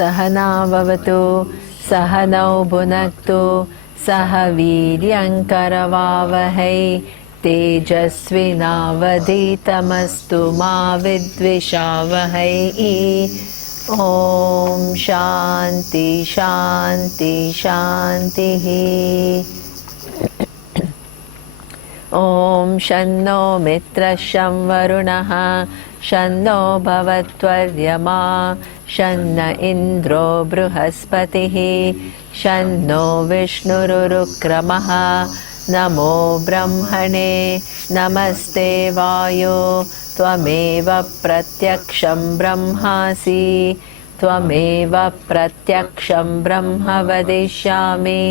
Sahana Bhavatu Sahanau Bhunaktu Saha Viryankaravavahai Tejasvinavaditamastu ma vidvishavahai. Om Shanti Shanti Shanti. Om Shanno Mitra Sham Varunaha Shanno Bhavatvaryama Shanna Indro Bruhaspatihi Shanno Vishnururukramaha Namo Brahmane Namaste Vayo Tvameva Pratyaksham Brahmasi Tvameva Pratyaksham Brahma Vadishyami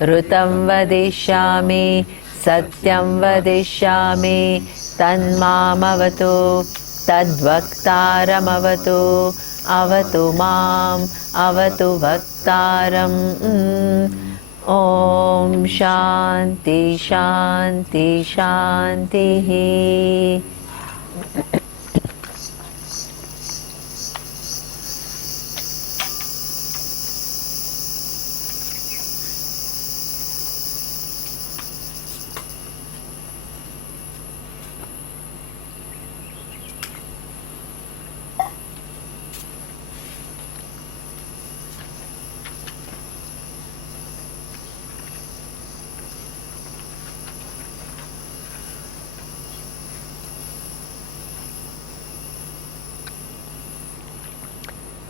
Rutam Vadishyami Satyam Vadishyami Tanmamavatu Tadvaktaram avatu Avatu mam Avatu Vaktaram. Om Shanti Shanti Shanti.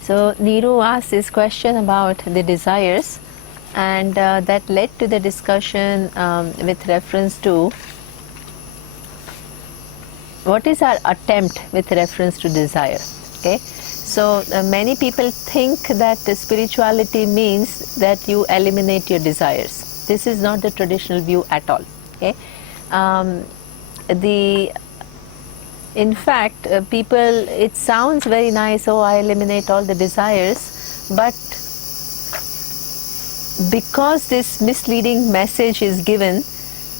So Neeru asked this question about the desires, and that led to the discussion with reference to what is our attempt with reference to desire. Okay, so many people think that spirituality means that you eliminate your desires. This is not the traditional view at all. Okay, in fact, people, it sounds very nice, oh, I eliminate all the desires, but because this misleading message is given,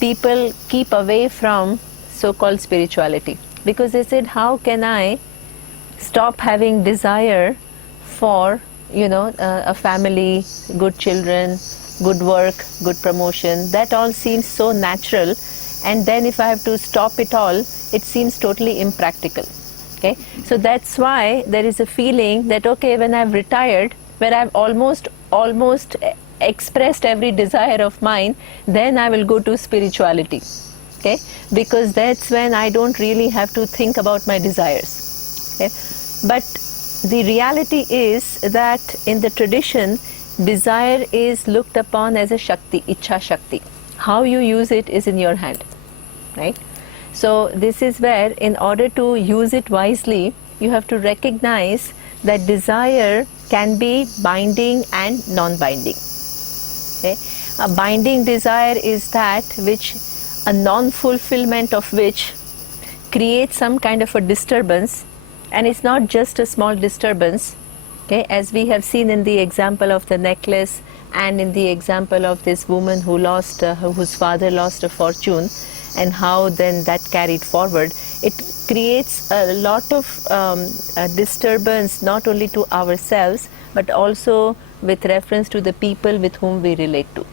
people keep away from so-called spirituality. Because they said, how can I stop having desire for, a family, good children, good work, good promotion? That all seems so natural. And then if I have to stop it all, it seems totally impractical. Okay, so that's why there is a feeling that, okay, when I've retired, when I've almost expressed every desire of mine, then I will go to spirituality. Okay, because that's when I don't really have to think about my desires. Okay, but the reality is that in the tradition, desire is looked upon as a Shakti, Ichha Shakti. How you use it is in your hand, right? So this is where, in order to use it wisely, you have to recognize that desire can be binding and non-binding. Okay? A binding desire is that which a non-fulfillment of which creates some kind of a disturbance, and it's not just a small disturbance. Okay? As we have seen in the example of the necklace, and in the example of this woman who lost, whose father lost a fortune, and how then that carried forward, it creates a lot of disturbance, not only to ourselves, but also with reference to the people with whom we relate to.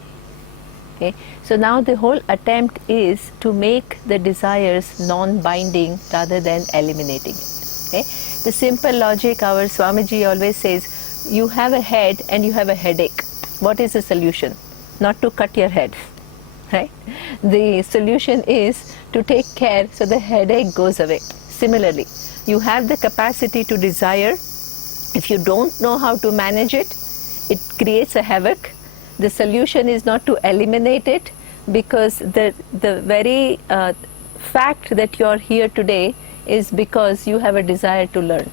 Okay? So now the whole attempt is to make the desires non-binding rather than eliminating it. Okay? The simple logic, our Swamiji always says, you have a head and you have a headache. What is the solution? Not to cut your head, right? The solution is to take care so the headache goes away. Similarly, you have the capacity to desire. If you don't know how to manage it, it creates a havoc. The solution is not to eliminate it, because the very fact that you are here today is because you have a desire to learn.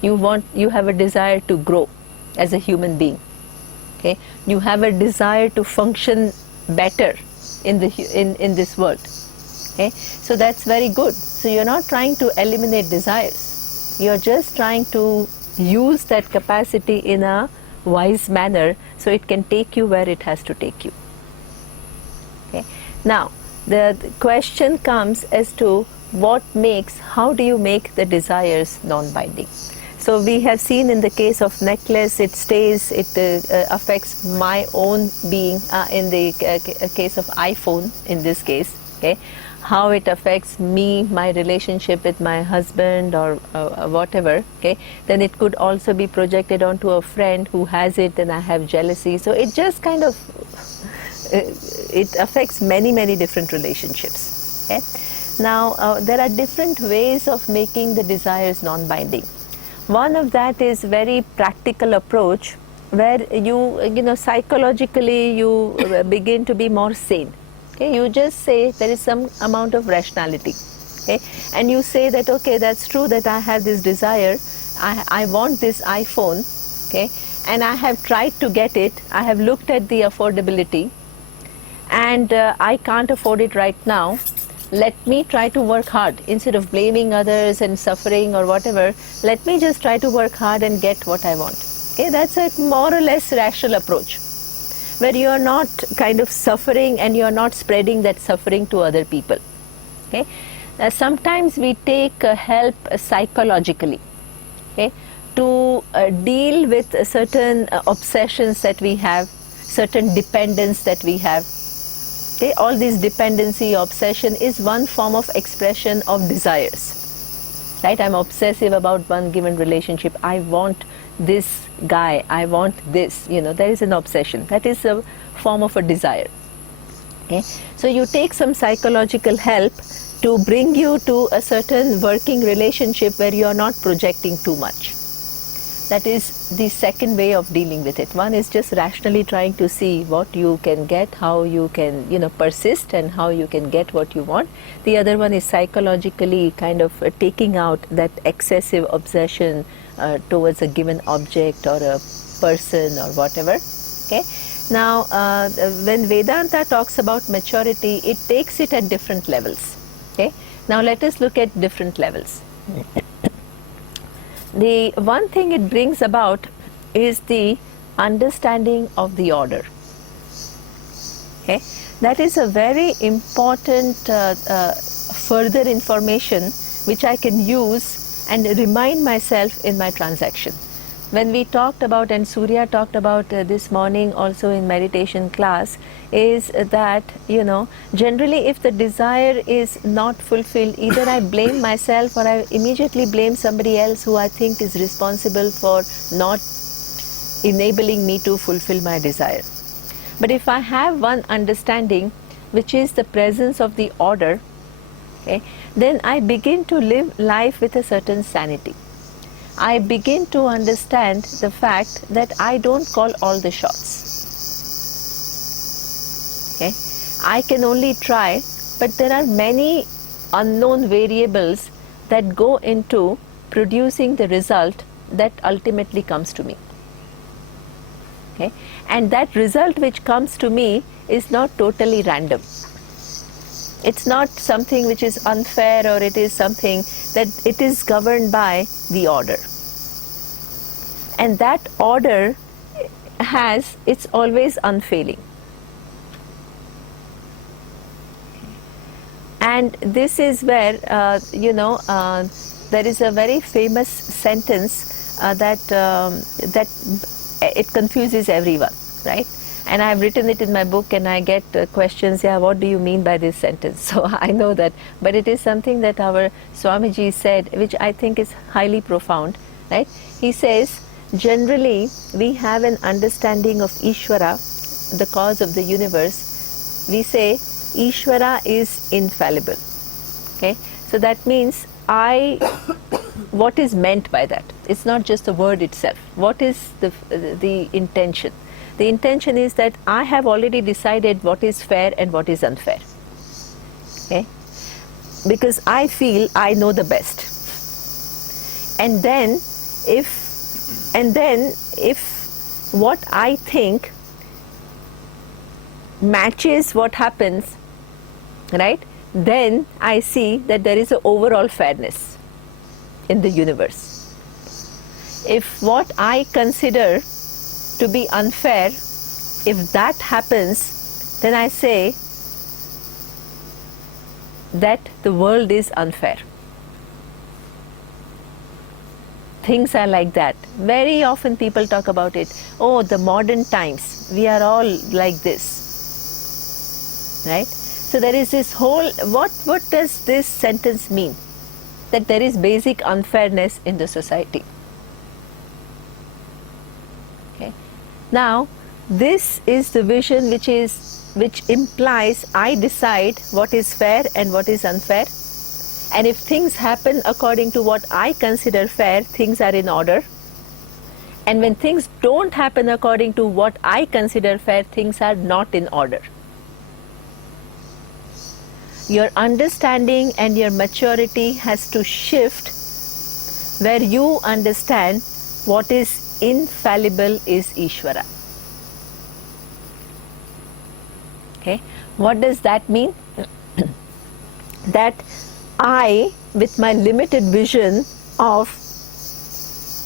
You have a desire to grow as a human being. Okay? You have a desire to function better in this world. Okay? So that's very good. So you're not trying to eliminate desires. You're just trying to use that capacity in a wise manner so it can take you where it has to take you. Okay? Now, the question comes as to how do you make the desires non-binding? So we have seen in the case of necklace, it stays, it affects my own being. In the case of iPhone, in this case, okay, how it affects me, my relationship with my husband or whatever, okay, then it could also be projected onto a friend who has it, and I have jealousy. So it just kind of, it affects many different relationships. Okay? Now, there are different ways of making the desires non-binding. One of that is very practical approach, where you know, psychologically you begin to be more sane. Okay, you just say there is some amount of rationality. Okay, and you say that, okay, that's true that I have this desire, I want this iPhone, okay, and I have tried to get it, I have looked at the affordability, and I can't afford it right now. Let me try to work hard. Instead of blaming others and suffering or whatever, let me just try to work hard and get what I want. Okay, that's a more or less rational approach, where you are not kind of suffering and you are not spreading that suffering to other people. Okay, sometimes we take help psychologically, okay, to deal with certain obsessions that we have, certain dependence that we have. Okay, all this dependency, obsession is one form of expression of desires, right? I'm obsessive about one given relationship. I want this guy, I want this, you know, there is an obsession. That is a form of a desire. Okay, so you take some psychological help to bring you to a certain working relationship where you are not projecting too much. That is the second way of dealing with it. One is just rationally trying to see what you can get, how you can, you know, persist, and how you can get what you want. The other one is psychologically kind of taking out that excessive obsession towards a given object or a person or whatever. Okay. Now, when Vedanta talks about maturity, it takes it at different levels. Okay. Now let us look at different levels. The one thing it brings about is the understanding of the order. Okay, that is a very important further information which I can use and remind myself in my transaction. When we talked about, and Surya talked about this morning also in meditation class, is that, you know, generally if the desire is not fulfilled, either I blame myself or I immediately blame somebody else who I think is responsible for not enabling me to fulfill my desire. But if I have one understanding, which is the presence of the order, okay, then I begin to live life with a certain sanity. I begin to understand the fact that I don't call all the shots. Okay? I can only try, but there are many unknown variables that go into producing the result that ultimately comes to me. Okay? And that result which comes to me is not totally random. It's not something which is unfair, or it is something that it is governed by the order. And that order it's always unfailing. And this is where, there is a very famous sentence that it confuses everyone, right? And I've written it in my book, and I get questions, yeah, what do you mean by this sentence? So I know that, but it is something that our Swamiji said, which I think is highly profound, right? He says, generally we have an understanding of Ishvara, the cause of the universe. We say Ishvara is infallible. Okay, so that means what is meant by that? It's not just the word itself. What is the intention? The intention is that I have already decided what is fair and what is unfair. Okay? Because I feel I know the best. And then if what I think matches what happens, right, then I see that there is an overall fairness in the universe. If what I consider to be unfair, if that happens, then I say that the world is unfair. things are like that. Very often people talk about it. Oh, the modern times, we are all like this, right? So there is this whole, what does this sentence mean? That there is basic unfairness in the society. Okay. Now, this is the vision which implies I decide what is fair and what is unfair. And if things happen according to what I consider fair, things are in order. And when things don't happen according to what I consider fair, things are not in order. Your understanding and your maturity has to shift where you understand what is infallible is Ishvara. Okay, what does that mean? That I, with my limited vision of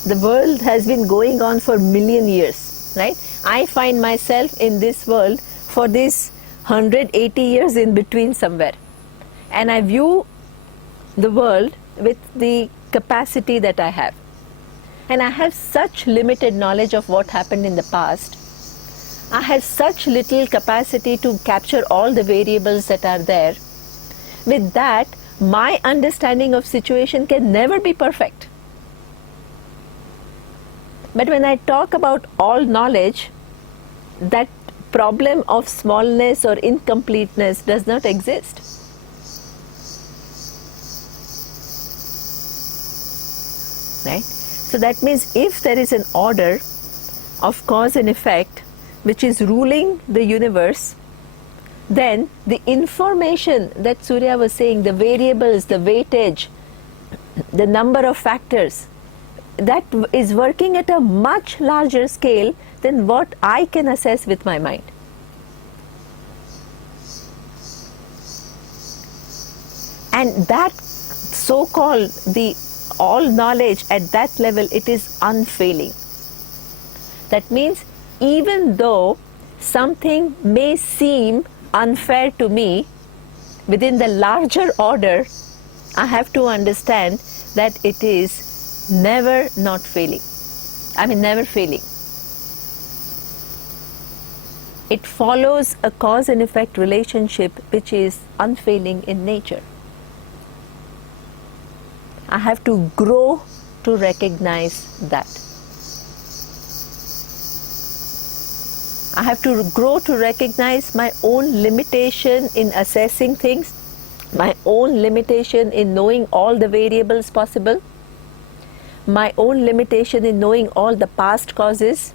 the world has been going on for million years, right? I find myself in this world for this 180 years in between somewhere. And I view the world with the capacity that I have. And I have such limited knowledge of what happened in the past. I have such little capacity to capture all the variables that are there. With that, my understanding of situation can never be perfect. But when I talk about all knowledge, that problem of smallness or incompleteness does not exist. Right? So that means if there is an order of cause and effect which is ruling the universe, then the information that Surya was saying, the variables, the weightage, the number of factors, that is working at a much larger scale than what I can assess with my mind. And that so-called the all knowledge at that level, it is unfailing. That means even though something may seem unfair to me, within the larger order, I have to understand that it is never not failing. I mean, never failing. It follows a cause and effect relationship which is unfailing in nature. I have to grow to recognize that. I have to grow to recognize my own limitation in assessing things, my own limitation in knowing all the variables possible, my own limitation in knowing all the past causes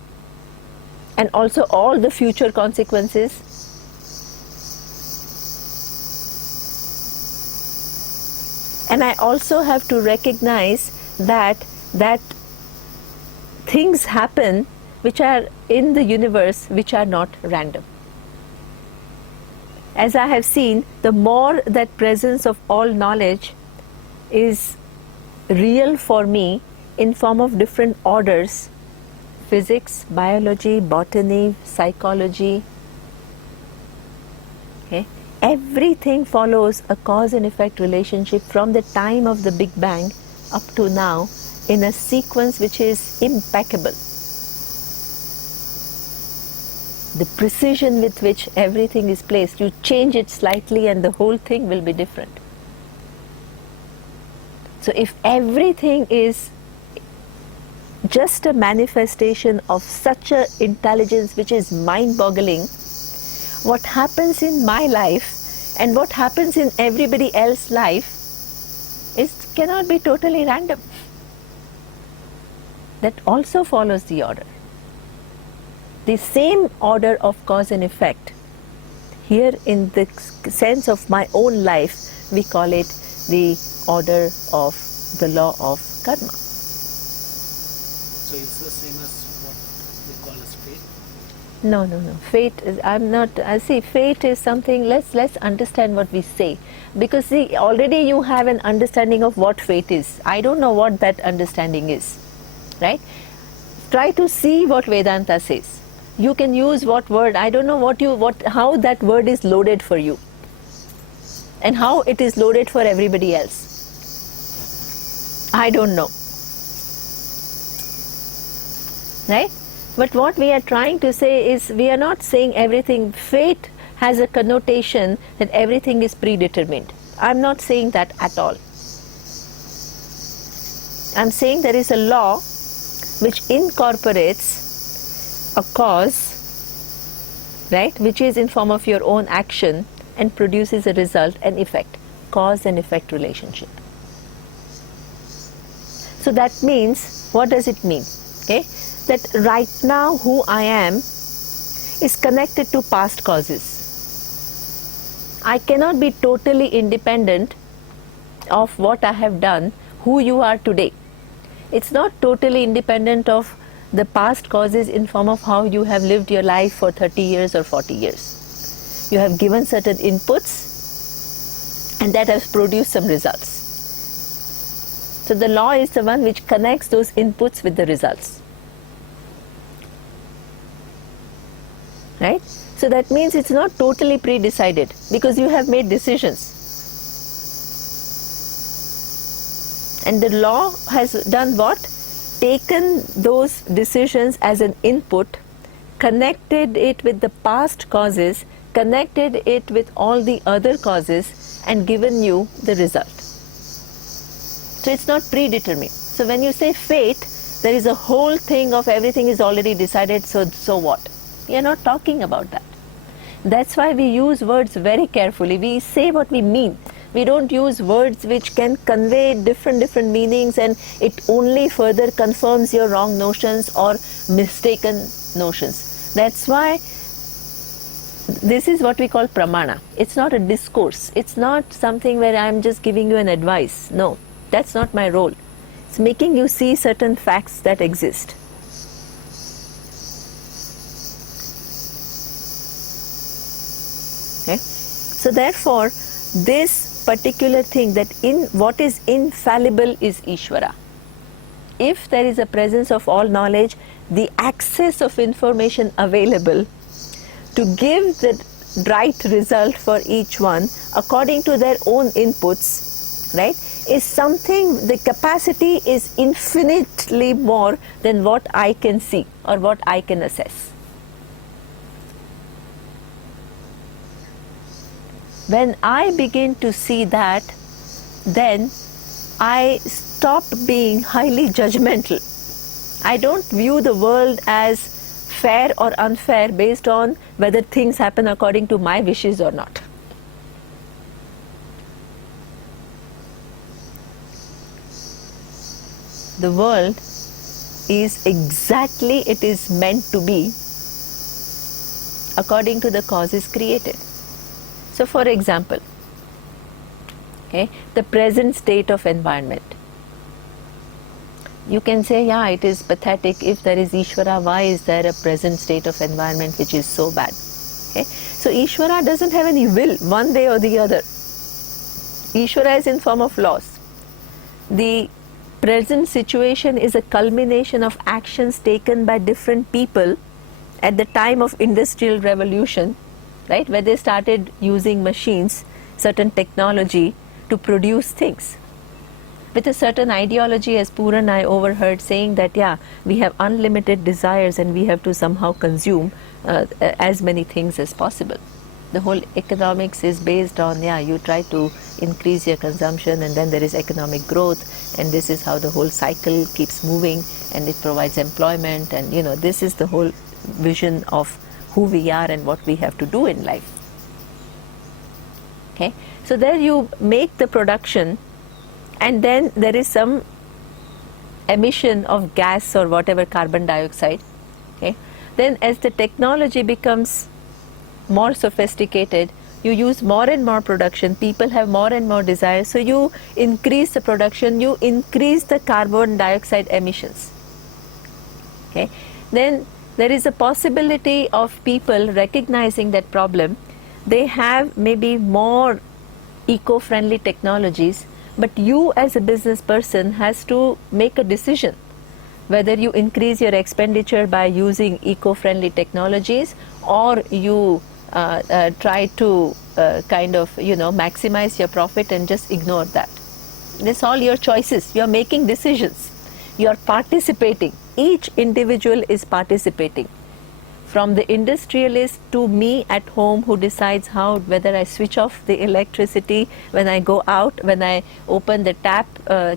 and also all the future consequences. And I also have to recognize that things happen which are in the universe which are not random. As I have seen, the more that presence of all knowledge is real for me in form of different orders, physics, biology, botany, psychology, okay? Everything follows a cause and effect relationship from the time of the Big Bang up to now in a sequence which is impeccable. The precision with which everything is placed, you change it slightly and the whole thing will be different. So if everything is just a manifestation of such an intelligence which is mind-boggling, what happens in my life and what happens in everybody else's life cannot be totally random. That also follows the order. The same order of cause and effect. Here in the sense of my own life, we call it the order of the law of karma. So it's the same as what we call as fate? No. Fate is, I'm not, see, fate is something, let's understand what we say. Because see, already you have an understanding of what fate is. I don't know what that understanding is, right? Try to see what Vedanta says. You can use what word, I don't know how that word is loaded for you. And how it is loaded for everybody else. I don't know. right? But what we are trying to say is, we are not saying everything. Fate has a connotation that everything is predetermined. I'm not saying that at all. I'm saying there is a law which incorporates a cause, right, which is in form of your own action and produces a result and effect, cause and effect relationship. So that means, what does it mean? Okay, that right now who I am is connected to past causes. I cannot be totally independent of what I have done, who you are today. It's not totally independent of the past causes in form of how you have lived your life for 30 years or 40 years. You have given certain inputs and that has produced some results. So the law is the one which connects those inputs with the results. Right? So that means it's not totally pre-decided, because you have made decisions. And the law has done what? Taken those decisions as an input, connected it with the past causes, connected it with all the other causes, and given you the result. So it's not predetermined. So when you say fate, there is a whole thing of everything is already decided, so what? We are not talking about that. That's why we use words very carefully. We say what we mean. We don't use words which can convey different meanings, and it only further confirms your wrong notions or mistaken notions. That's why this is what we call pramana. It's not a discourse. It's not something where I'm just giving you an advice. No, that's not my role. It's making you see certain facts that exist. Okay? So therefore, this particular thing, that in what is infallible is Ishvara. If there is a presence of all knowledge, the access of information available to give the right result for each one according to their own inputs, right, is something, the capacity is infinitely more than what I can see or what I can assess. When I begin to see that, then I stop being highly judgmental. I don't view the world as fair or unfair based on whether things happen according to my wishes or not. The world is exactly it is meant to be according to the causes created. So for example, okay, the present state of environment. You can say, yeah, it is pathetic. If there is Ishvara, why is there a present state of environment which is so bad? Okay? So Ishvara doesn't have any will one way or the other. Ishvara is in form of laws. The present situation is a culmination of actions taken by different people at the time of Industrial Revolution, right, where they started using machines, certain technology to produce things. With a certain ideology, as Puran I overheard saying that, yeah, we have unlimited desires and we have to somehow consume as many things as possible. The whole economics is based on, yeah, you try to increase your consumption and then there is economic growth, and this is how the whole cycle keeps moving, and it provides employment, and this is the whole vision of who we are and what we have to do in life. Okay, so there you make the production, and then there is some emission of gas or whatever, carbon dioxide. Okay, then as the technology becomes more sophisticated, you use more and more production, people have more and more desires, so you increase the production, you increase the carbon dioxide emissions. Okay, then there is a possibility of people recognizing that problem. They have maybe more eco-friendly technologies, but you as a business person has to make a decision whether you increase your expenditure by using eco-friendly technologies, or you try to kind of maximize your profit and just ignore that. That's all your choices. You are making decisions. You are participating. Each individual is participating. From the industrialist to me at home who decides whether I switch off the electricity when I go out, when I open the tap,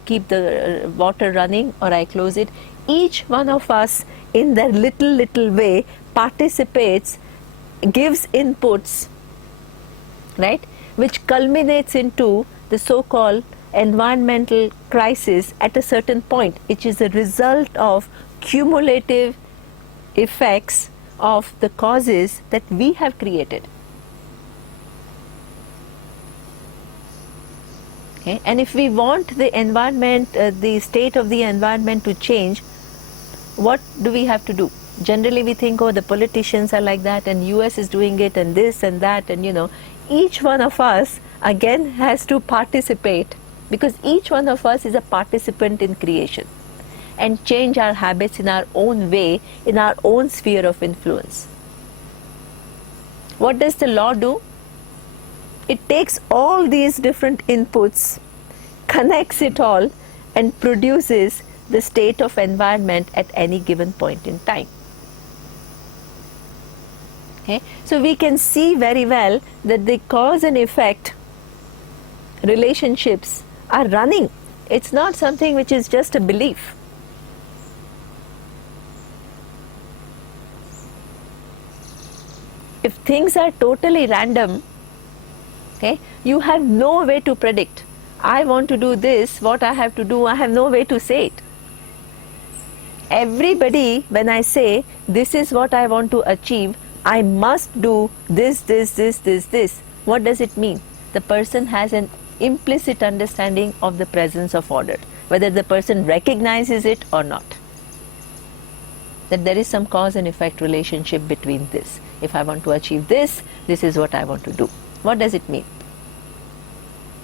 keep the water running, or I close it. Each one of us in their little way participates, gives inputs, right, which culminates into the so-called environmental crisis at a certain point, which is a result of cumulative effects of the causes that we have created. Okay? And if we want the environment, the state of the environment to change, what do we have to do? Generally we think, oh, the politicians are like that, and US is doing it, and this and that, and each one of us again has to participate, because each one of us is a participant in creation, and change our habits in our own way, in our own sphere of influence. What does the law do? It takes all these different inputs, connects it all, and produces the state of environment at any given point in time. Okay? So we can see very well that the cause and effect relationships are running. It's not something which is just a belief. If things are totally random, okay, you have no way to predict. I want to do this, what I have to do, I have no way to say it. Everybody, when I say this is what I want to achieve, I must do this, this. What does it mean? The person has an implicit understanding of the presence of order, whether the person recognizes it or not. That there is some cause and effect relationship between this. If I want to achieve this, this is what I want to do. What does it mean?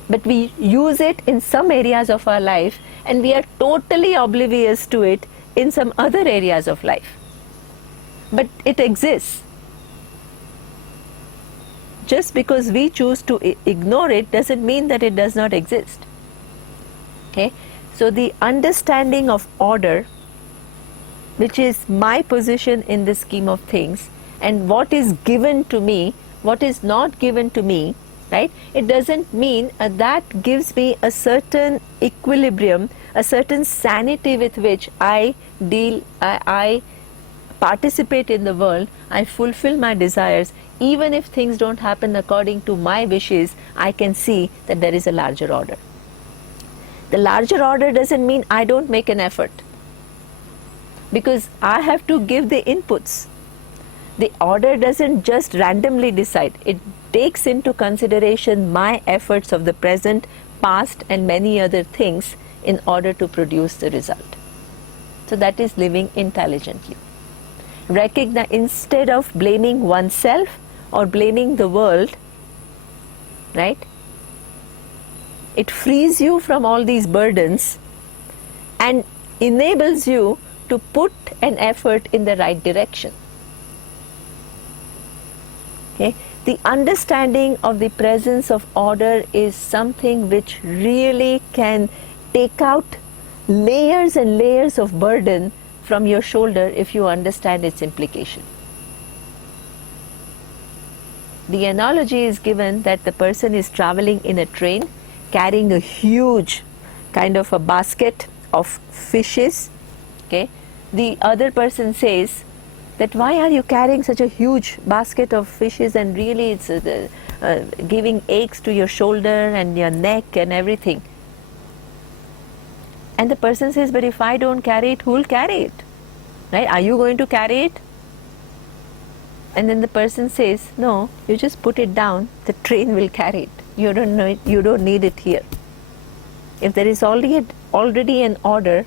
But we use it in some areas of our life, and we are totally oblivious to it in some other areas of life. But it exists. Just because we choose to ignore it doesn't mean that it does not exist. Okay? So the understanding of order, which is my position in the scheme of things, and what is given to me, what is not given to me, right? It doesn't mean that gives me a certain equilibrium, a certain sanity with which I deal, I participate in the world, I fulfill my desires. Even if things don't happen according to my wishes, I can see that there is a larger order. The larger order doesn't mean I don't make an effort, because I have to give the inputs. The order doesn't just randomly decide. It takes into consideration my efforts of the present, past, and many other things in order to produce the result. So that is living intelligently. Instead of blaming oneself or blaming the world, right? It frees you from all these burdens and enables you to put an effort in the right direction. Okay? The understanding of the presence of order is something which really can take out layers and layers of burden from your shoulder if you understand its implication. The analogy is given that the person is traveling in a train carrying a huge kind of a basket of fishes. Okay? The other person says that why are you carrying such a huge basket of fishes, and really it's giving aches to your shoulder and your neck and everything. And the person says, but if I don't carry it, who will carry it? Right? Are you going to carry it? And then the person says, no, you just put it down, the train will carry it. You don't know it, you don't need it here. If there is already an order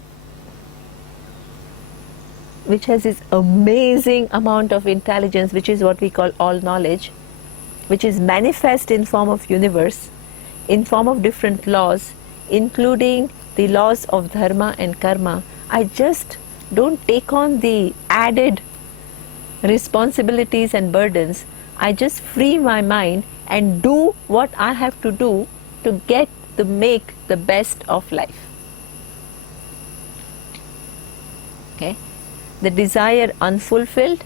which has this amazing amount of intelligence, which is what we call all knowledge, which is manifest in form of universe, in form of different laws, including the laws of dharma and karma, I just don't take on the added responsibilities and burdens. I just free my mind and do what I have to do to make the best of life. Okay? The desire unfulfilled,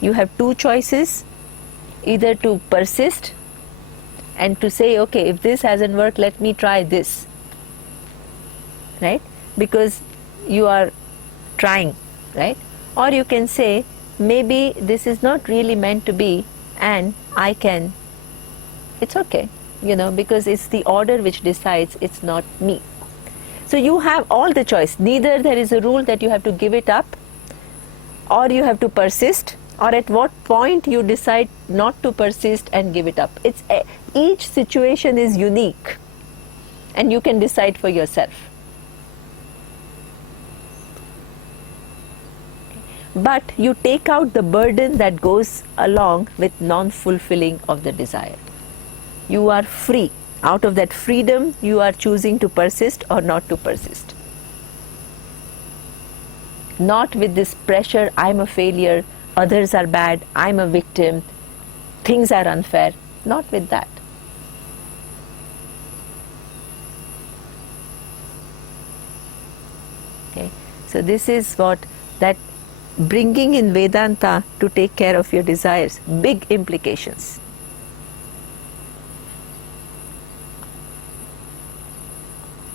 you have two choices, either to persist and to say, okay, if this hasn't worked, let me try this, right? Because you are trying, right? Or you can say, maybe this is not really meant to be, and I can, it's okay, because it's the order which decides, it's not me. So you have all the choice. Neither there is a rule that you have to give it up, or you have to persist, or at what point you decide not to persist and give it up. Each situation is unique, and you can decide for yourself. But you take out the burden that goes along with non-fulfilling of the desire. You are free. Out of that freedom, you are choosing to persist or not to persist. Not with this pressure, I'm a failure, others are bad, I'm a victim, things are unfair. Not with that. Okay. So this is what that bringing in Vedanta to take care of your desires, big implications.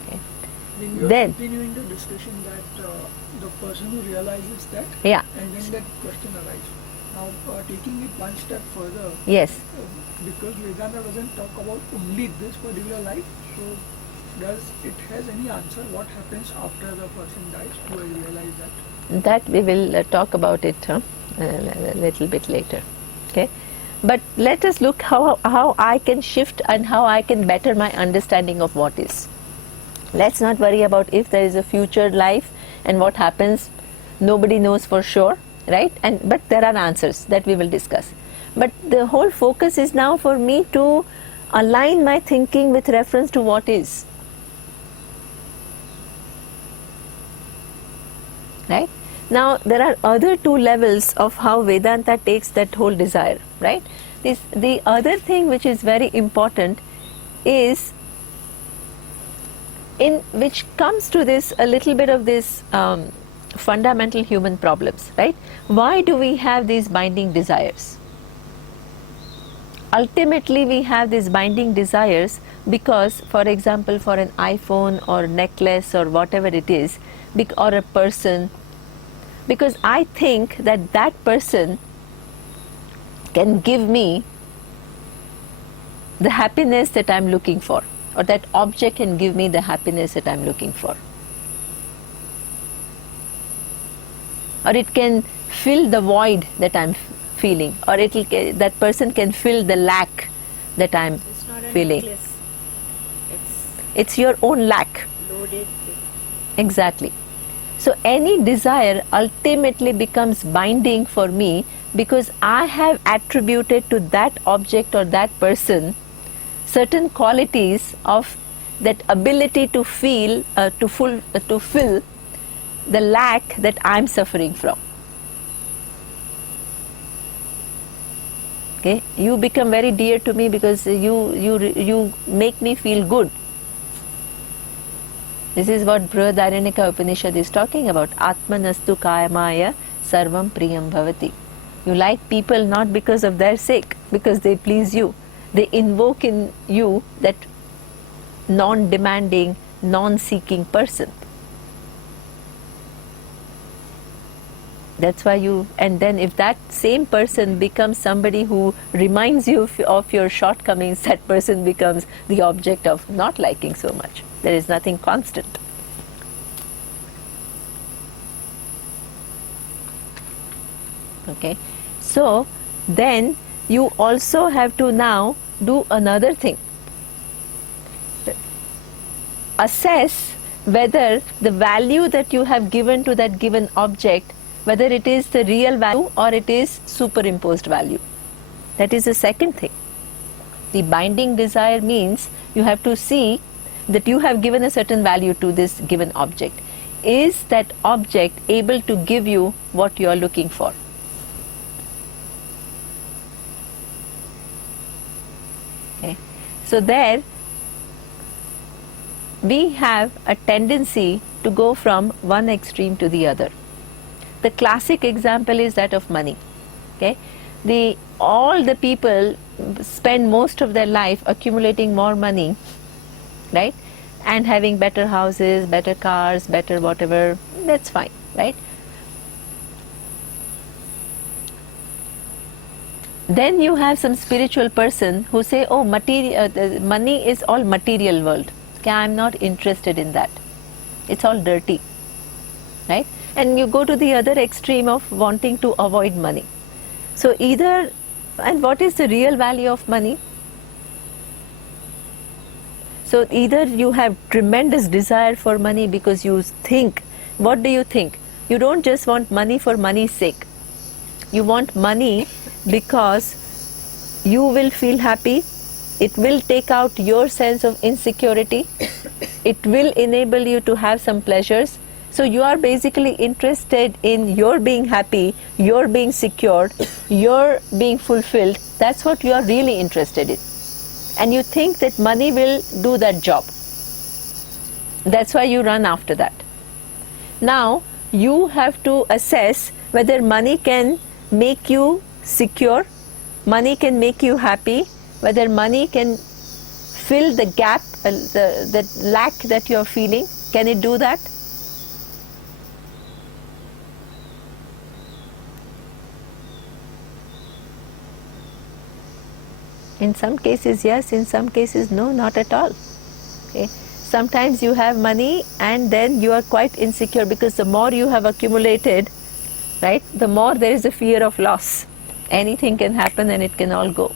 Okay. Then continuing the discussion that the person who realizes that, yeah, and then that question arises. Now, taking it one step further, yes, because Vedanta doesn't talk about only this particular life, so does it has any answer? What happens after the person dies? Do I realize that? that we will talk about it a little bit later. Okay, but let us look how I can shift and how I can better my understanding of what is. Let's not worry about if there is a future life and what happens. Nobody knows for sure, right? But there are answers that we will discuss. But the whole focus is now for me to align my thinking with reference to what is. Right? Now there are other two levels of how Vedanta takes that whole desire, right? The other thing which is very important is which comes to this a little bit of this fundamental human problems, right? Why do we have these binding desires? Ultimately we have these binding desires because, for example, for an iPhone or necklace or whatever it is, or a person, because I think that person can give me the happiness that I'm looking for, or that object can give me the happiness that I'm looking for, or it can fill the void that I'm feeling, or that person can fill the lack that I'm It's not a feeling. necklace. It's your own lack. Loaded. Exactly. So any desire ultimately becomes binding for me because I have attributed to that object or that person certain qualities of that ability to feel, to fill the lack that I'm suffering from. Okay, you become very dear to me because you make me feel good. This is what Aranyaka Upanishad is talking about. Atmanastu kayamaya sarvam priyam bhavati. You like people not because of their sake, because they please you. They invoke in you that non-demanding, non-seeking person. That's why and then if that same person becomes somebody who reminds you of your shortcomings, that person becomes the object of not liking so much. There is nothing constant. Okay, so then you also have to now do another thing. Assess whether the value that you have given to that given object, whether it is the real value or it is superimposed value. That is the second thing. The binding desire means you have to see that you have given a certain value to this given object. Is that object able to give you what you are looking for? Okay. So there we have a tendency to go from one extreme to the other. The classic example is that of money. Okay, all the people spend most of their life accumulating more money, right, and having better houses, better cars, better whatever. That's fine, right? Then you have some spiritual person who say, oh, money is all material world. Okay, I'm not interested in that. It's all dirty, right? And you go to the other extreme of wanting to avoid money. So and what is the real value of money? So either you have tremendous desire for money because you think, what do you think? You don't just want money for money's sake. You want money because you will feel happy, it will take out your sense of insecurity, it will enable you to have some pleasures. So you are basically interested in your being happy, your being secured, your being fulfilled. That's what you are really interested in. And you think that money will do that job. That's why you run after that. Now you have to assess whether money can make you secure, money can make you happy, whether money can fill the gap, the lack that you are feeling. Can it do that? In some cases yes, in some cases no, not at all. Okay. Sometimes you have money and then you are quite insecure because the more you have accumulated, right, the more there is a fear of loss. Anything can happen and it can all go.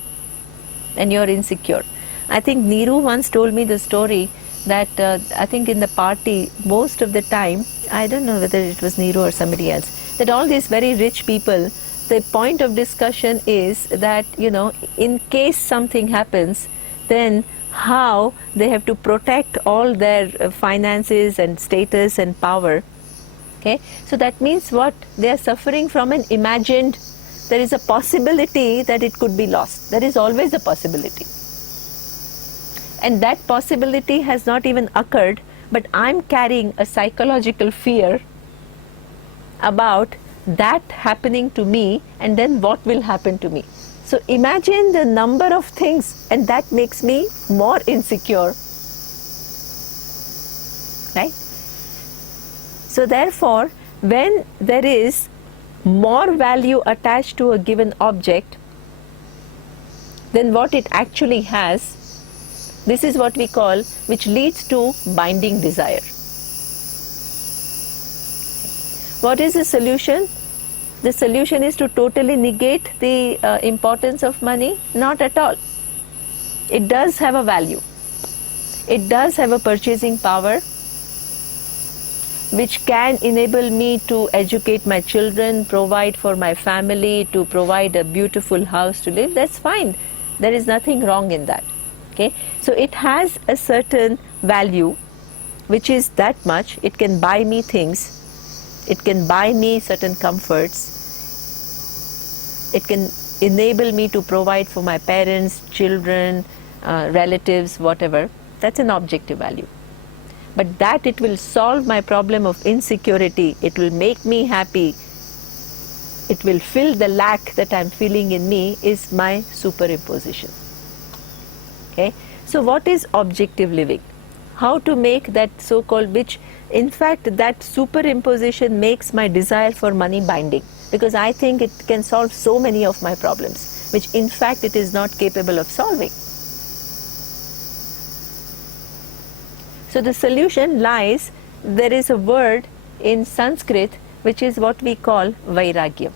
And you are insecure. I think Neeru once told me the story that I think in the party, most of the time, I don't know whether it was Neeru or somebody else, that all these very rich people, the point of discussion is that, in case something happens, then how they have to protect all their finances and status and power. Okay, so that means what? They are suffering from an imagined, there is a possibility that it could be lost. There is always a possibility. And that possibility has not even occurred, but I'm carrying a psychological fear about that happening to me, and then what will happen to me. So imagine the number of things, and that makes me more insecure, right? So therefore, when there is more value attached to a given object than what it actually has, this is what we call, which leads to binding desire. What is the solution? The solution is to totally negate the importance of money? Not at all. It does have a value. It does have a purchasing power which can enable me to educate my children, provide for my family, to provide a beautiful house to live. That's fine. There is nothing wrong in that. Okay? So it has a certain value which is that much. It can buy me things. It can buy me certain comforts. It can enable me to provide for my parents, children, relatives, whatever. That's an objective value. But that it will solve my problem of insecurity, it will make me happy, it will fill the lack that I'm feeling in me, is my superimposition. Okay? So what is objective living? How to make that so-called, which in fact that superimposition makes my desire for money binding, because I think it can solve so many of my problems, which in fact it is not capable of solving. So the solution lies, there is a word in Sanskrit which is what we call Vairagyam.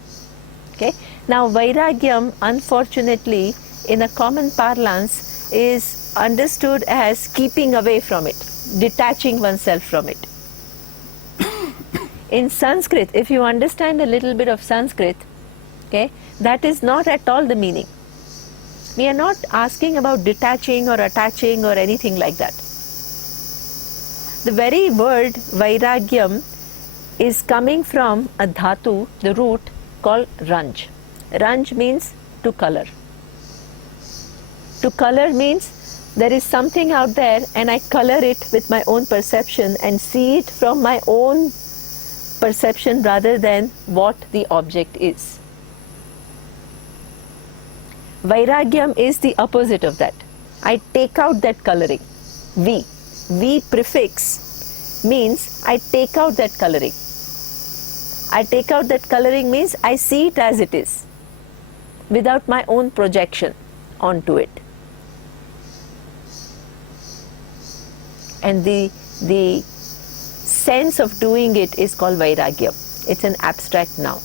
Okay? Now Vairagyam, unfortunately, in a common parlance is understood as keeping away from it, detaching oneself from it. In Sanskrit, if you understand a little bit of Sanskrit, okay, that is not at all the meaning. We are not asking about detaching or attaching or anything like that. The very word Vairagyam is coming from a dhatu, the root, called ranj. Ranj means to color. To color means there is something out there and I color it with my own perception and see it from my own perception rather than what the object is. Vairagyam is the opposite of that. I take out that coloring. V prefix means I take out that coloring. I take out that coloring means I see it as it is, without my own projection onto it. And the sense of doing it is called Vairagyam. It's an abstract noun.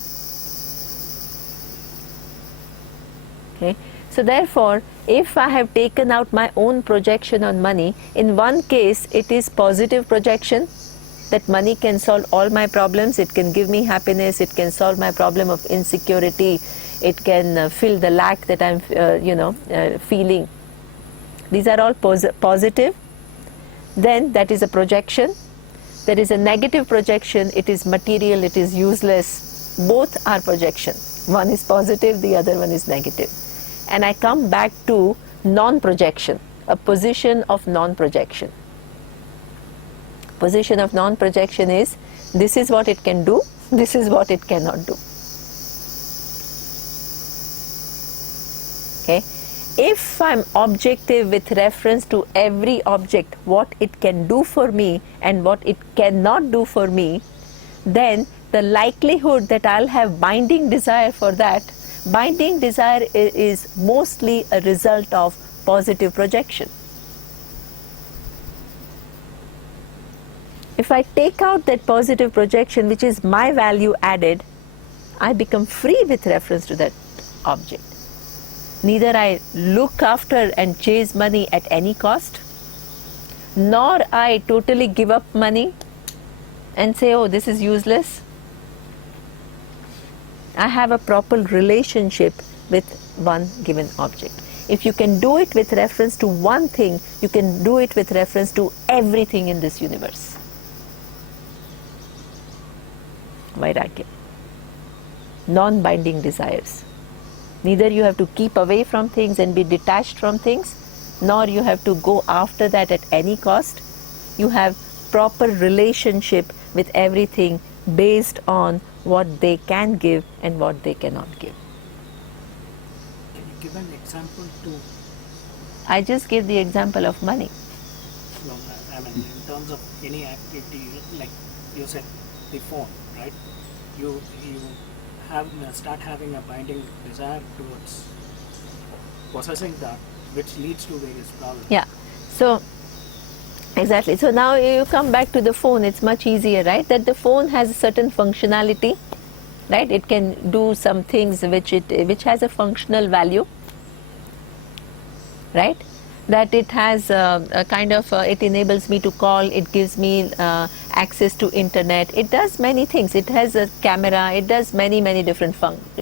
Okay? So therefore, if I have taken out my own projection on money, in one case it is positive projection, that money can solve all my problems, it can give me happiness, it can solve my problem of insecurity, it can fill the lack that I'm feeling. These are all positive. Then that is a projection. There is a negative projection, it is material, it is useless. Both are projection. One is positive, the other one is negative. And I come back to non-projection, a position of non-projection. Position of non-projection is, this is what it can do, this is what it cannot do. Okay? If I'm objective with reference to every object, what it can do for me and what it cannot do for me, then the likelihood that I'll have binding desire for that, binding desire is mostly a result of positive projection. If I take out that positive projection, which is my value added, I become free with reference to that object. Neither I look after and chase money at any cost, nor I totally give up money and say, oh, this is useless. I have a proper relationship with one given object. If you can do it with reference to one thing, you can do it with reference to everything in this universe. Vairagya. Non-binding desires. Neither you have to keep away from things and be detached from things, nor you have to go after that at any cost. You have proper relationship with everything based on what they can give and what they cannot give. Can you give an example to? I just gave the example of money. No, I mean, in terms of any activity, like you said, the phone, right? You start having a binding desire towards possessing that, which leads to various problems. Yeah. So exactly. So now you come back to the phone. It's much easier, right? That the phone has a certain functionality, right? It can do some things which has a functional value, right? That it has a kind of it enables me to call. It gives me access to internet. It does many things. It has a camera. It does many different So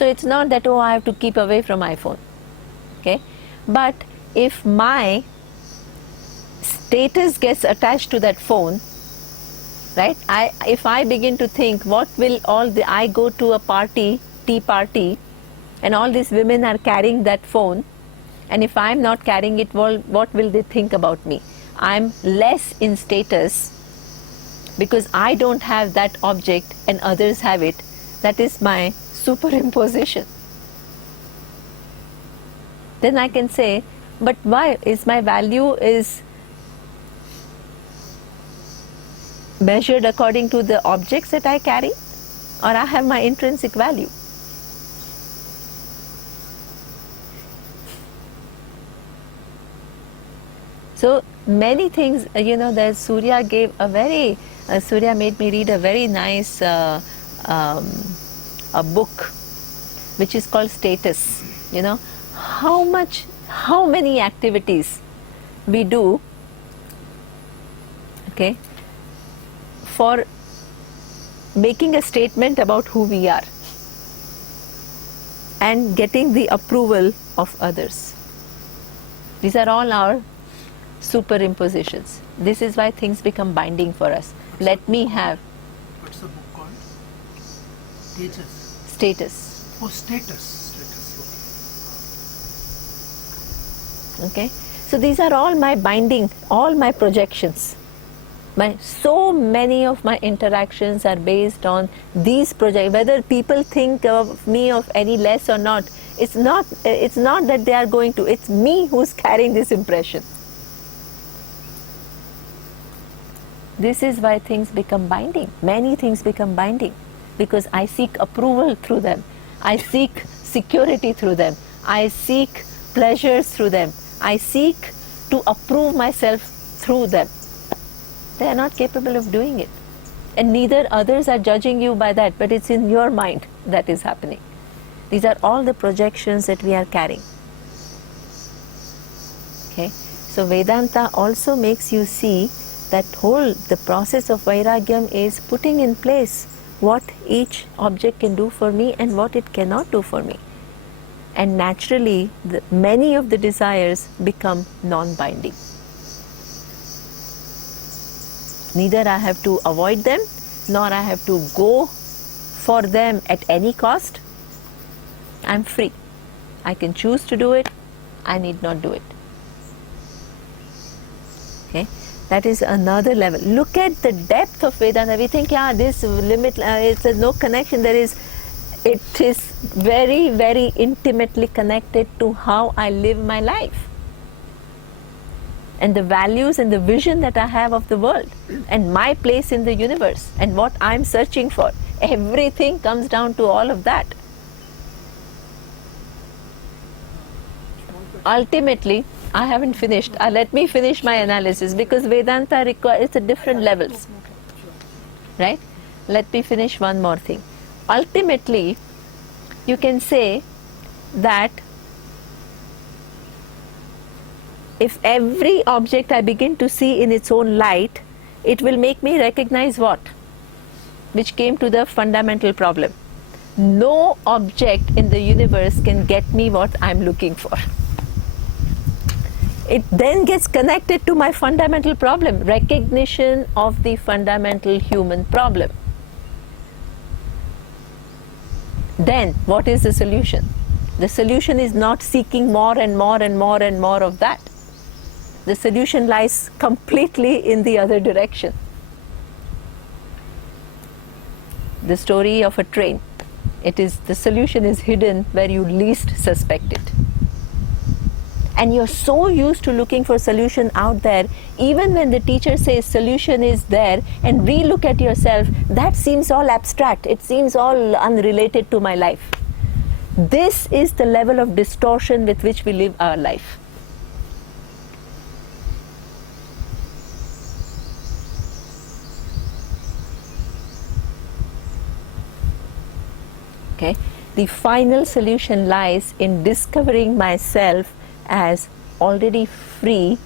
it's not that, oh, I have to keep away from my phone. Okay, but if my status gets attached to that phone, right? If I begin to think, what will I go to a party, tea party, and all these women are carrying that phone, and if I'm not carrying it, well, what will they think about me? I'm less in status because I don't have that object and others have it. That is my superimposition. Then I can say, but why is my value is measured according to the objects that I carry, or I have my intrinsic value? So many things, that Surya made me read a very nice a book which is called Status. How many activities we do, okay, for making a statement about who we are and getting the approval of others. These are all our superimpositions. This is why things become binding for us. Let me have. What's the book called? Status. Status. Oh, status. Okay. So these are all my binding, all my projections. So many of my interactions are based on these projects. Whether people think of me of any less or not, it's not that they are going to, it's me who's carrying this impression. This is why things become binding. Many things become binding because I seek approval through them. I seek security through them. I seek pleasures through them. I seek to approve myself through them. They are not capable of doing it. And neither others are judging you by that, but it's in your mind that is happening. These are all the projections that we are carrying. Okay? So Vedanta also makes you see that the process of Vairagyam is putting in place what each object can do for me and what it cannot do for me. And naturally, many of the desires become non-binding. Neither I have to avoid them, nor I have to go for them at any cost. I'm free. I can choose to do it. I need not do it. Okay? That is another level. Look at the depth of Vedanta. We think, this limit, it's no connection. It is very, very intimately connected to how I live my life. And the values and the vision that I have of the world and my place in the universe and what I'm searching for. Everything comes down to all of that. Ultimately, I haven't finished. Let me finish my analysis because Vedanta requires different levels. Right? Let me finish one more thing. Ultimately, you can say that if every object I begin to see in its own light, it will make me recognize what? Which came to the fundamental problem. No object in the universe can get me what I'm looking for. It then gets connected to my fundamental problem, recognition of the fundamental human problem. Then, what is the solution? The solution is not seeking more and more and more and more of that. The solution lies completely in the other direction. The story of a train. The solution is hidden where you least suspect it. And you're so used to looking for solution out there, even when the teacher says solution is there, and re-look at yourself, that seems all abstract. It seems all unrelated to my life. This is the level of distortion with which we live our life. Okay? The final solution lies in discovering myself as already free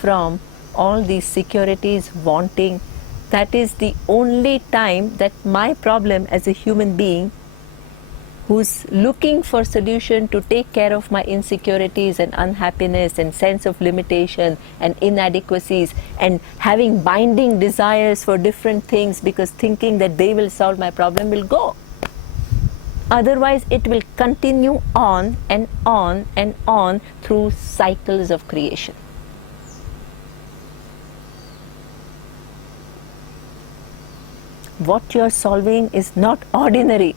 from all these securities, wanting. That is the only time that my problem as a human being who's looking for solution to take care of my insecurities and unhappiness and sense of limitation and inadequacies and having binding desires for different things because thinking that they will solve my problem will go. Otherwise, it will continue on and on and on through cycles of creation. What you are solving is not ordinary.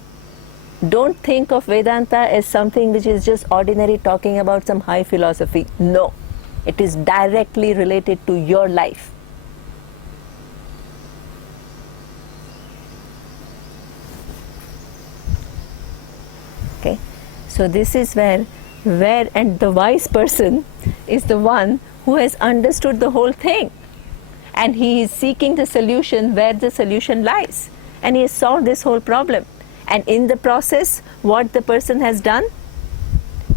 Don't think of Vedanta as something which is just ordinary talking about some high philosophy. No, it is directly related to your life. Okay, so this is where and the wise person is the one who has understood the whole thing, and he is seeking the solution where the solution lies, and he has solved this whole problem. And in the process, what the person has done,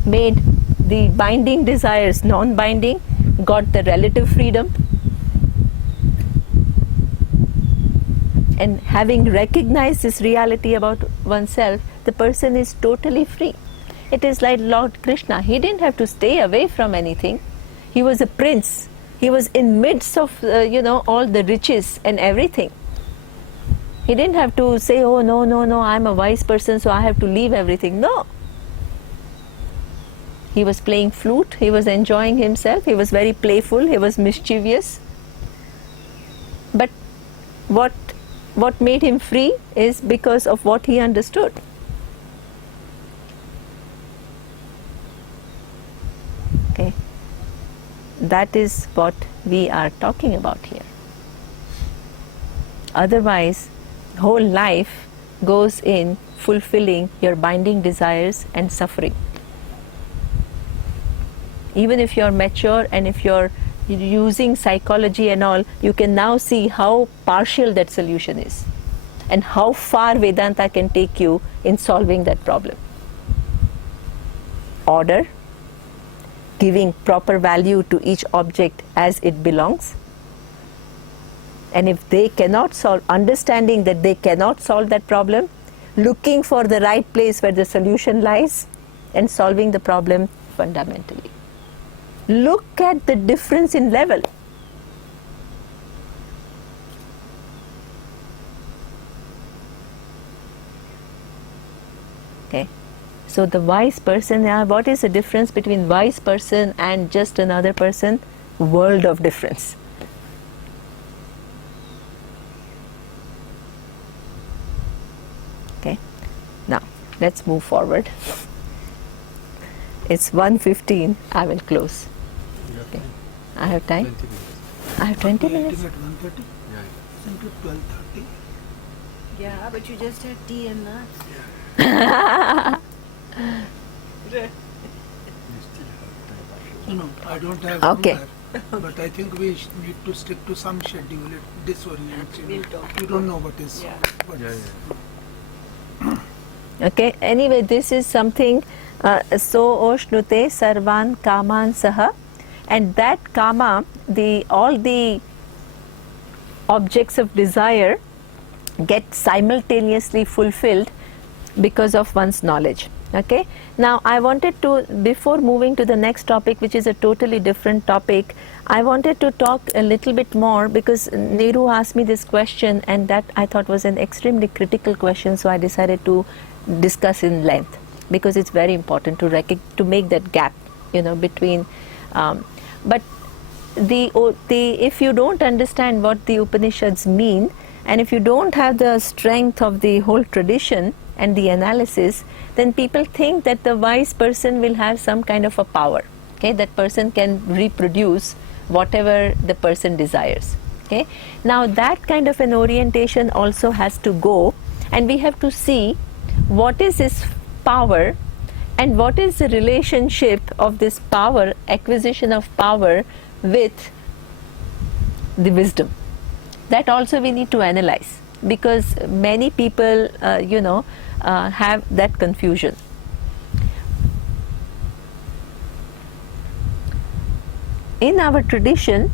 made the binding desires non-binding, got the relative freedom, and having recognized this reality about oneself, the person is totally free. It is like Lord Krishna. He didn't have to stay away from anything. He was a prince. He was in midst of all the riches and everything. He didn't have to say, oh no, I'm a wise person, so I have to leave everything. No. He was playing flute, he was enjoying himself, he was very playful, he was mischievous. But what made him free is because of what he understood. Okay, that is what we are talking about here. Otherwise, whole life goes in fulfilling your binding desires and suffering. Even if you're mature and if you're using psychology and all, you can now see how partial that solution is and how far Vedanta can take you in solving that problem. Order, giving proper value to each object as it belongs. And if they cannot solve, understanding that they cannot solve that problem, looking for the right place where the solution lies and solving the problem fundamentally. Look at the difference in level. Okay, so the wise person, what is the difference between wise person and just another person? World of difference. Okay, now let's move forward. It's 1:15. I will close. Okay. I have time. 20 minutes. I have 20 minutes. At 1:30, Yeah. isn't it 12:30? Yeah, but you just had tea and nuts. No, I don't have Okay. hunger, but I think we need to stick to some schedule. It disorients you. We'll talk. You don't know what is. Yeah. What Yeah, is. yeah. Okay, anyway, this is something so oshnute sarvan kaman saha, and that kama, all the objects of desire get simultaneously fulfilled because of one's knowledge. Okay, now I wanted to, before moving to the next topic, which is a totally different topic, I wanted to talk a little bit more because Neeru asked me this question and that I thought was an extremely critical question, so I decided to discuss in length because it's very important to make that gap, between. But if you don't understand what the Upanishads mean, and if you don't have the strength of the whole tradition and the analysis, then people think that the wise person will have some kind of a power. Okay, that person can reproduce whatever the person desires. Okay, now that kind of an orientation also has to go, and we have to see what is his power and what is the relationship of this power, acquisition of power, with the wisdom. That also we need to analyze because many people have that confusion. In our tradition,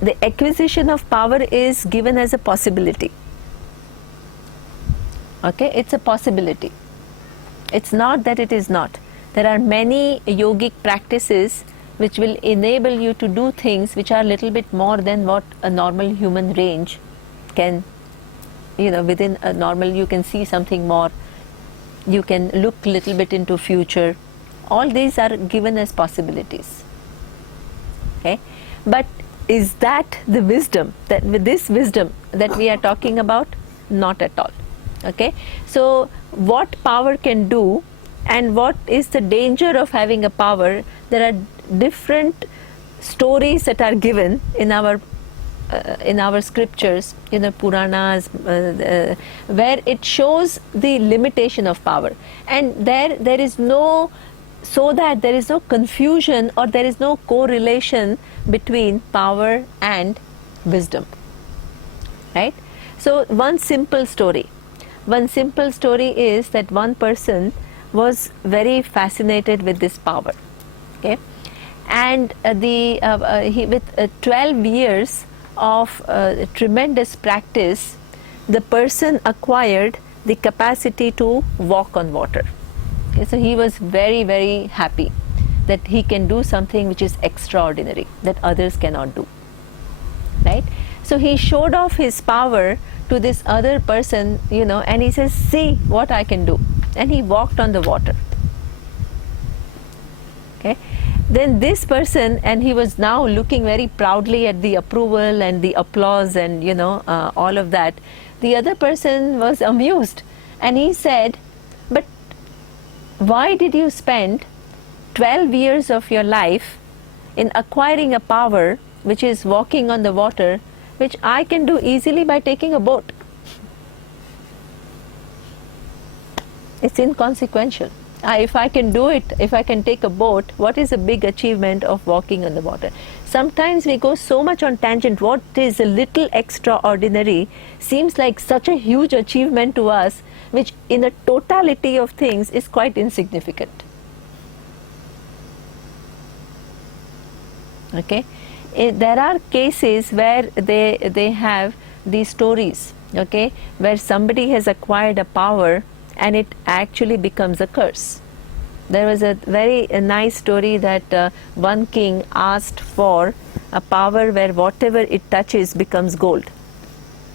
the acquisition of power is given as a possibility. Okay, it's a possibility. It's not that it is not. There are many yogic practices which will enable you to do things which are a little bit more than what a normal human range can, within a normal, you can see something more, you can look a little bit into future. All these are given as possibilities. Okay, but is that the wisdom, that with this wisdom that we are talking about? Not at all. Okay, so what power can do and what is the danger of having a power? There are different stories that are given in our scriptures, Puranas, where it shows the limitation of power, and there is no, so that there is no confusion or there is no correlation between power and wisdom, right? So one simple story is that one person was very fascinated with this power. Okay, and he with 12 years of tremendous practice, the person acquired the capacity to walk on water. Okay, so he was very, very happy that he can do something which is extraordinary, that others cannot do, right? So he showed off his power to this other person, and he says, see what I can do, and he walked on the water. Okay, then this person, and he was now looking very proudly at the approval and the applause and all of that. The other person was amused, and he said, but why did you spend 12 years of your life in acquiring a power which is walking on the water, which I can do easily by taking a boat? It's inconsequential. If I can do it, if I can take a boat, what is a big achievement of walking on the water? Sometimes we go so much on tangent. What is a little extraordinary seems like such a huge achievement to us, which in the totality of things is quite insignificant. Okay, there are cases where they have these stories, okay, where somebody has acquired a power and it actually becomes a curse. There was a very nice story that one king asked for a power where whatever it touches becomes gold.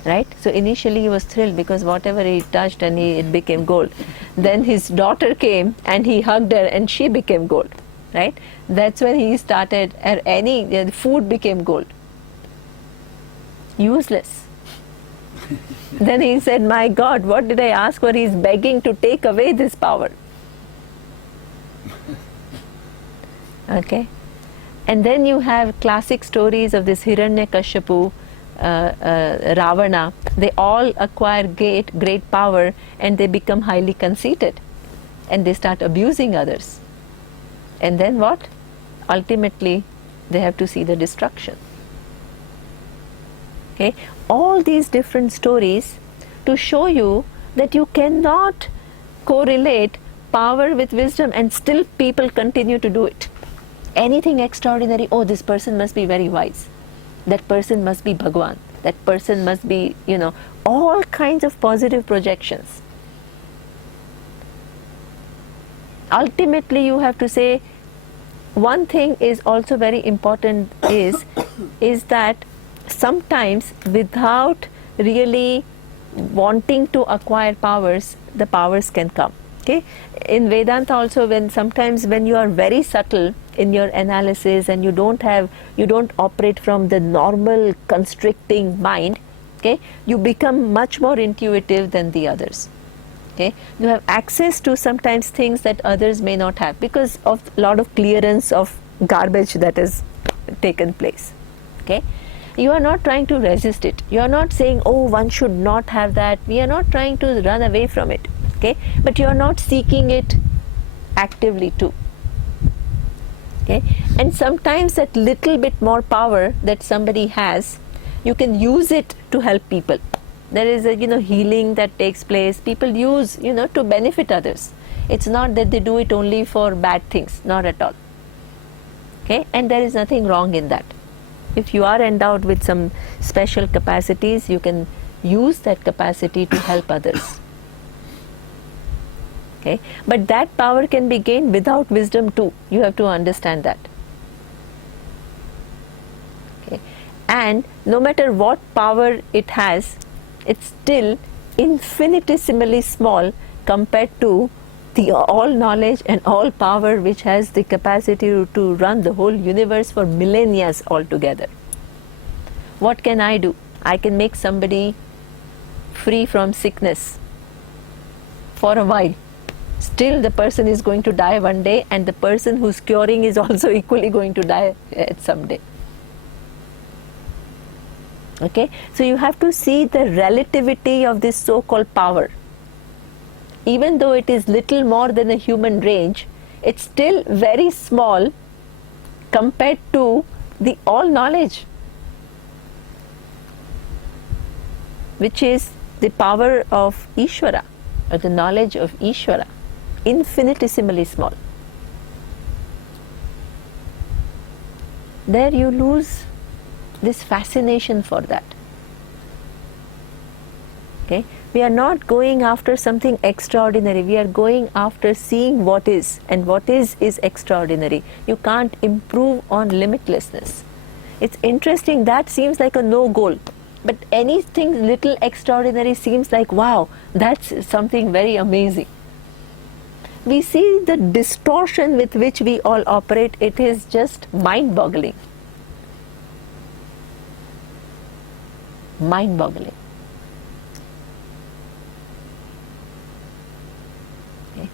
Right? So initially he was thrilled because whatever he touched and it became gold. Then his daughter came and he hugged her and she became gold. Right? That's when he started, food became gold. Useless. Then he said, my God, what did I ask for? He's begging to take away this power. Okay? And then you have classic stories of this Hiranyakashipu, Ravana. They all acquire great power and they become highly conceited. And they start abusing others. And then what? Ultimately, they have to see the destruction. Okay? All these different stories to show you that you cannot correlate power with wisdom and still people continue to do it. Anything extraordinary, oh, this person must be very wise. That person must be Bhagwan. That person must be, all kinds of positive projections. Ultimately, you have to say, one thing is also very important is that sometimes without really wanting to acquire powers, the powers can come. Okay? In Vedanta also, when you are very subtle in your analysis and you don't operate from the normal constricting mind, okay, you become much more intuitive than the others. Okay? You have access to sometimes things that others may not have because of a lot of clearance of garbage that has taken place. Okay? You are not trying to resist it. You are not saying, oh, one should not have that. We are not trying to run away from it. Okay? But you are not seeking it actively too. Okay? And sometimes that little bit more power that somebody has, you can use it to help people. There is a healing that takes place. People use to benefit others. It's not that they do it only for bad things. Not at all. Okay? And there is nothing wrong in that. If you are endowed with some special capacities, you can use that capacity to help others. Okay? But that power can be gained without wisdom too. You have to understand that. Okay? And no matter what power it has, it's still infinitesimally small compared to the all knowledge and all power which has the capacity to run the whole universe for millennia altogether. What can I do? I can make somebody free from sickness for a while. Still the person is going to die one day, and the person who's curing is also equally going to die someday. Okay? So you have to see the relativity of this so-called power. Even though it is little more than a human range, it's still very small compared to the all knowledge, which is the power of Ishvara, or the knowledge of Ishvara, infinitesimally small. There you lose this fascination for that. Okay? We are not going after something extraordinary. We are going after seeing what is, and what is extraordinary. You can't improve on limitlessness. It's interesting, that seems like a no goal. But anything little extraordinary seems like, wow, that's something very amazing. we see the distortion with which we all operate. It is just mind-boggling. Mind-boggling. Okay.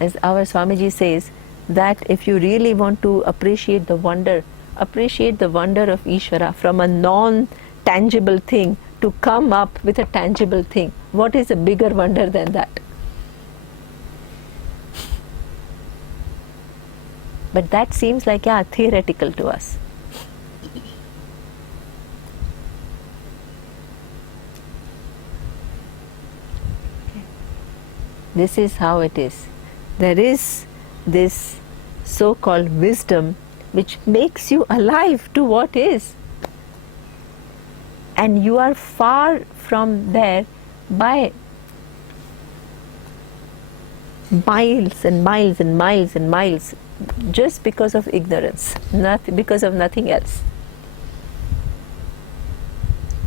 As our Swamiji says, that if you really want to appreciate the wonder of Ishvara from a non-tangible thing to come up with a tangible thing, what is a bigger wonder than that? But that seems like theoretical to us. Okay. This is how it is. There is this so-called wisdom which makes you alive to what is. And you are far from there by miles and miles and miles and miles, just because of ignorance, not because of nothing else.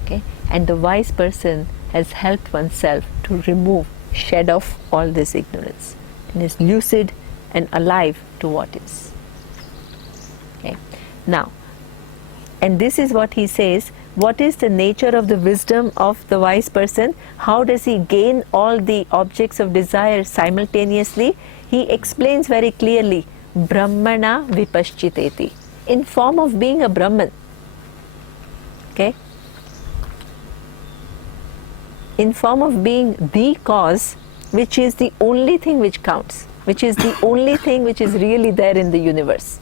Okay? And the wise person has helped oneself to shed off all this ignorance, and is lucid and alive to what is. Okay? Now, and this is what he says, what is the nature of the wisdom of the wise person? How does he gain all the objects of desire simultaneously? He explains very clearly, Brahmana vipaschiteti, in form of being a Brahman. Okay? In form of being the cause, which is the only thing which counts, which is the only thing which is really there in the universe.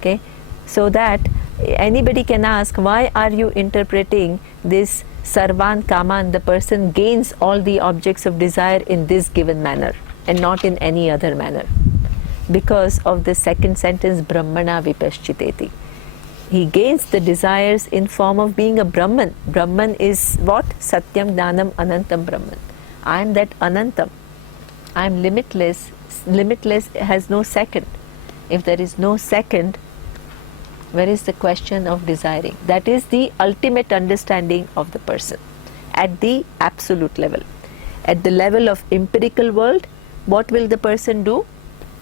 Okay, so that anybody can ask, why are you interpreting this Sarvan Kaman, the person gains all the objects of desire in this given manner and not in any other manner? Because of the second sentence, Brahmana vipaschiteti. He gains the desires in form of being a Brahman. Brahman is what? Satyam Gnanam Anantam Brahman. I am that Anantam. I am limitless. Limitless has no second. If there is no second, where is the question of desiring? That is the ultimate understanding of the person at the absolute level. At the level of empirical world, what will the person do?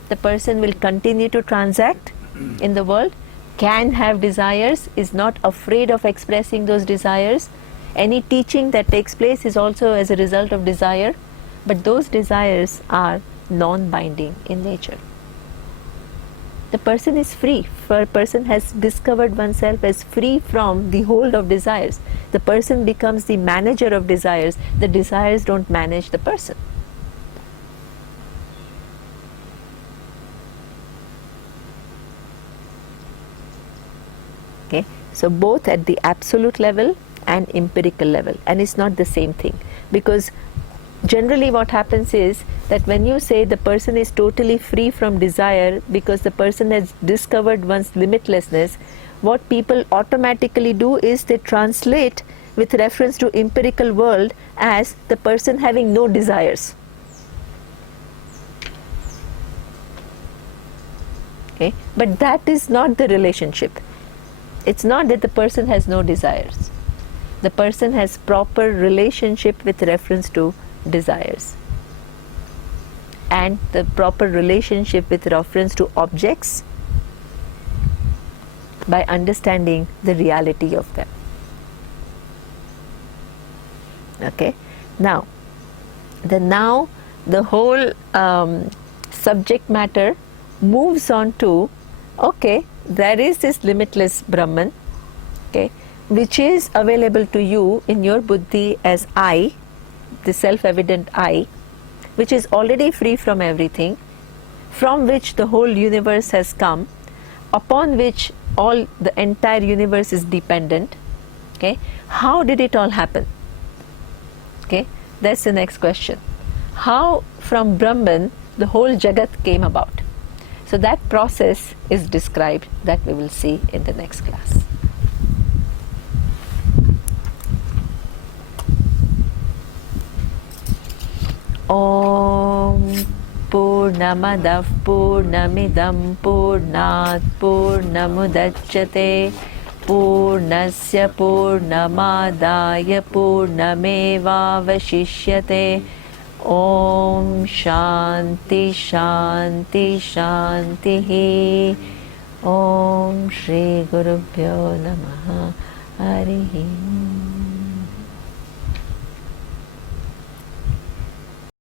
The person will continue to transact in the world, can have desires, is not afraid of expressing those desires. Any teaching that takes place is also as a result of desire, but those desires are non-binding in nature. The person is free, for a person has discovered oneself as free from the hold of desires. The person becomes the manager of desires. The desires don't manage the person. Okay, so both at the absolute level and empirical level, and it's not the same thing, because generally what happens is that when you say the person is totally free from desire because the person has discovered one's limitlessness, what people automatically do is they translate with reference to empirical world as the person having no desires. Okay, but that is not the relationship. It's not that the person has no desires. The person has proper relationship with reference to desires, and the proper relationship with reference to objects by understanding the reality of them. Okay, now the whole subject matter moves on to, okay, there is this limitless Brahman, okay, which is available to you in your buddhi as I, the self-evident I, which is already free from everything, from which the whole universe has come, upon which all the entire universe is dependent. Okay, how did it all happen? Okay, that's the next question. How from Brahman the whole Jagat came about? So that process is described, that we will see in the next class. Om Purnamadav Purnamidam Purnat Purnamudachyate पूर्णस्य पूर्णमादाय पूर्णमेवावशिष्यते. ॐ शान्ति शान्ति शान्तिः. ॐ श्री गुरुभ्यो नमः. हरिः.